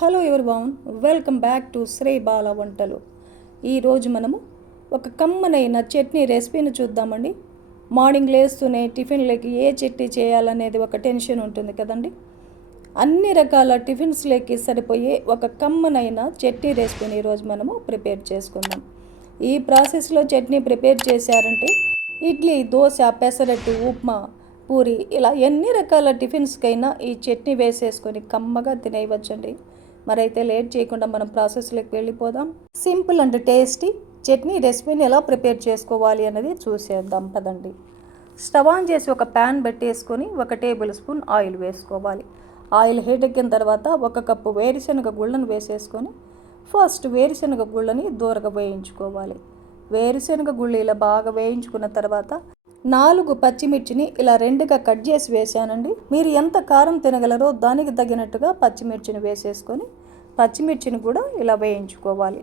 Hello everyone, welcome back to Sri Bala Vantalu. ఈరోజు మనము ఒక కమ్మనైన చట్నీ రెసిపీని చూద్దామండి. మార్నింగ్ లేస్తూనే టిఫిన్లకి ఏ చట్నీ చేయాలనేది ఒక టెన్షన్ ఉంటుంది కదండి. అన్ని రకాల టిఫిన్స్లోకి సరిపోయే ఒక కమ్మనైన చట్నీ రెసిపీని ఈరోజు మనము ప్రిపేర్ చేసుకుందాం. ఈ ప్రాసెస్లో చట్నీ ప్రిపేర్ చేశారంటే ఇడ్లీ, దోశ, పెసరట్టు, ఉప్మా, పూరి ఇలా ఎన్ని రకాల టిఫిన్స్కైనా ఈ చట్నీ వేసేసుకొని కమ్మగా తినేయవచ్చండి. మరైతే లేట్ చేయకుండా మనం ప్రాసెస్లోకి వెళ్ళిపోదాం. సింపుల్ అండ్ టేస్టీ చట్నీ రెసిపీని ఎలా ప్రిపేర్ చేసుకోవాలి అనేది చూసేద్దాం పదండి. స్టవ్ ఆన్ చేసి ఒక ప్యాన్ పెట్టేసుకొని 1 టేబుల్ స్పూన్ ఆయిల్ వేసుకోవాలి. ఆయిల్ హీట్ ఎక్కిన తర్వాత 1 కప్పు వేరుశనగ గుళ్ళను వేసేసుకొని ఫస్ట్ వేరుశనగ గుళ్ళని దూరగా వేయించుకోవాలి. వేరుశనగ గుళ్ళు ఇలా బాగా వేయించుకున్న తర్వాత 4 పచ్చిమిర్చిని ఇలా 2గా కట్ చేసి వేసానండి. మీరు ఎంత కారం తినగలరో దానికి తగినట్టుగా పచ్చిమిర్చిని వేసేసుకొని పచ్చిమిర్చిని కూడా ఇలా వేయించుకోవాలి.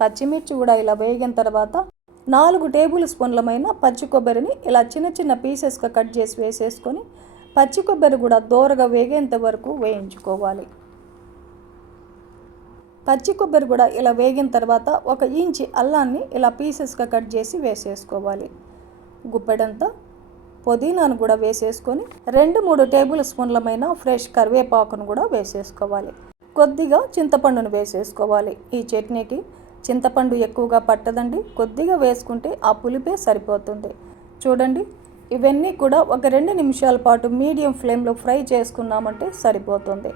పచ్చిమిర్చి కూడా ఇలా వేగిన తర్వాత 4 టేబుల్ స్పూన్లమైన పచ్చి కొబ్బరిని ఇలా చిన్న చిన్న పీసెస్గా కట్ చేసి వేసేసుకొని పచ్చి కొబ్బరి కూడా దోరగా వేగేంత వరకు వేయించుకోవాలి. పచ్చి కొబ్బరి కూడా ఇలా వేగిన తర్వాత 1 ఇంచి అల్లాన్ని ఇలా పీసెస్గా కట్ చేసి వేసేసుకోవాలి. గుప్పెడంతా పుదీనాను కూడా వేసేసుకొని 2-3 టేబుల్ స్పూన్లమైన ఫ్రెష్ కరివేపాకును కూడా వేసేసుకోవాలి. కొద్దిగా చింతపండును వేసేసుకోవాలి. ఈ చట్నీకి చింతపండు ఎక్కువగా పట్టదండి, కొద్దిగా వేసుకుంటే ఆ పులిపే సరిపోతుంది. చూడండి, ఇవన్నీ కూడా ఒక 2 నిమిషాల పాటు మీడియం ఫ్లేమ్లో ఫ్రై చేసుకున్నామంటే సరిపోతుంది.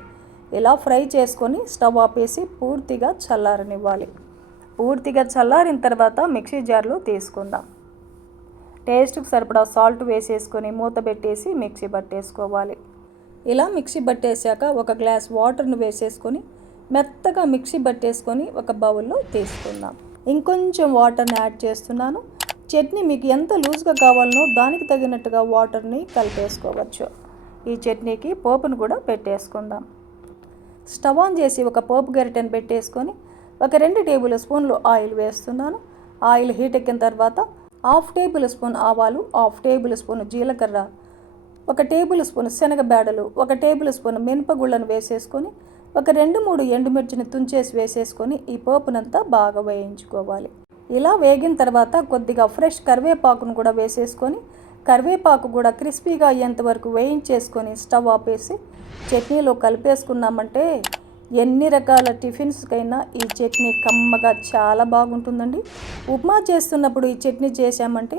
ఇలా ఫ్రై చేసుకొని స్టవ్ ఆపేసి పూర్తిగా చల్లారనివ్వాలి. పూర్తిగా చల్లారిన తర్వాత మిక్సీ జార్లో తీసుకుందాం. టేస్ట్కి సరిపడా సాల్ట్ వేసేసుకొని మూత పెట్టేసి మిక్సీ పట్టేసుకోవాలి. ఇలా మిక్సీ పట్టేశాక 1 గ్లాస్ వాటర్ను వేసేసుకొని మెత్తగా మిక్సీ పట్టేసుకొని ఒక బౌల్లో తీసుకుందాం. ఇంకొంచెం వాటర్ని యాడ్ చేస్తున్నాను. చట్నీ మీకు ఎంత లూజ్గా కావాలనో దానికి తగినట్టుగా వాటర్ని కలిపేసుకోవచ్చు. ఈ చట్నీకి పోపును కూడా పెట్టేసుకుందాం. స్టవ్ ఆన్ చేసి ఒక పోపు గరిటెను పెట్టేసుకొని ఒక 2 టేబుల్ స్పూన్లు ఆయిల్ వేస్తున్నాను. ఆయిల్ హీట్ ఎక్కిన తర్వాత 1/2 టేబుల్ స్పూన్ ఆవాలు, 1/2 టేబుల్ స్పూన్ జీలకర్ర, 1 టేబుల్ స్పూన్ శనగబేడలు, 1 టేబుల్ స్పూన్ మినపగుళ్ళను వేసేసుకొని ఒక 2-3 ఎండుమిర్చిని తుంచేసి వేసేసుకొని ఈ పోపునంతా బాగా వేయించుకోవాలి. ఇలా వేగిన తర్వాత కొద్దిగా ఫ్రెష్ కరివేపాకును కూడా వేసేసుకొని కరివేపాకు కూడా క్రిస్పీగా అయ్యేంత వరకు వేయించేసుకొని స్టవ్ ఆపేసి చట్నీలో కలిపేసుకున్నామంటే ఎన్ని రకాల టిఫిన్స్కైనా ఈ చట్నీ కమ్మగా చాలా బాగుంటుందండి. ఉప్మా చేస్తున్నప్పుడు ఈ చట్నీ చేసామంటే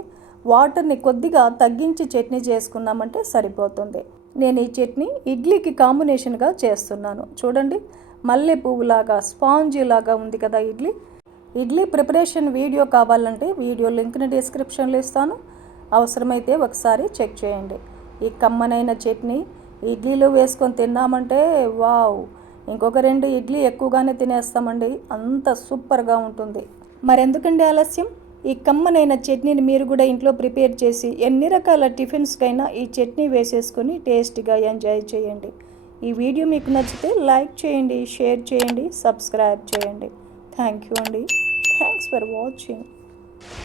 వాటర్ని కొద్దిగా తగ్గించి చట్నీ చేసుకున్నామంటే సరిపోతుంది. నేను ఈ చట్నీ ఇడ్లీకి కాంబినేషన్గా చేస్తున్నాను. చూడండి, మల్లె పువ్వులాగా స్పాంజీలాగా ఉంది కదా ఇడ్లీ ప్రిపరేషన్ వీడియో కావాలంటే వీడియో లింక్ని డిస్క్రిప్షన్లో ఇస్తాను. అవసరమైతే ఒకసారి చెక్ చేయండి. ఈ కమ్మనైన చట్నీ ఇడ్లీలో వేసుకొని తిన్నామంటే వావ్, ఇంకొక 2 ఇడ్లీ ఎక్కువగానే తినేస్తామండి, అంత సూపర్గా ఉంటుంది. మరెందుకండి ఆలస్యం, ఈ కమ్మనైన చట్నీని మీరు కూడా ఇంట్లో ప్రిపేర్ చేసి ఎన్ని రకాల టిఫిన్స్కైనా ఈ చట్నీ వేసేసుకొని టేస్టీగా ఎంజాయ్ చేయండి. ఈ వీడియో మీకు నచ్చితే లైక్ చేయండి, షేర్ చేయండి, సబ్స్క్రైబ్ చేయండి. థ్యాంక్ యూ అండి. Thanks for watching.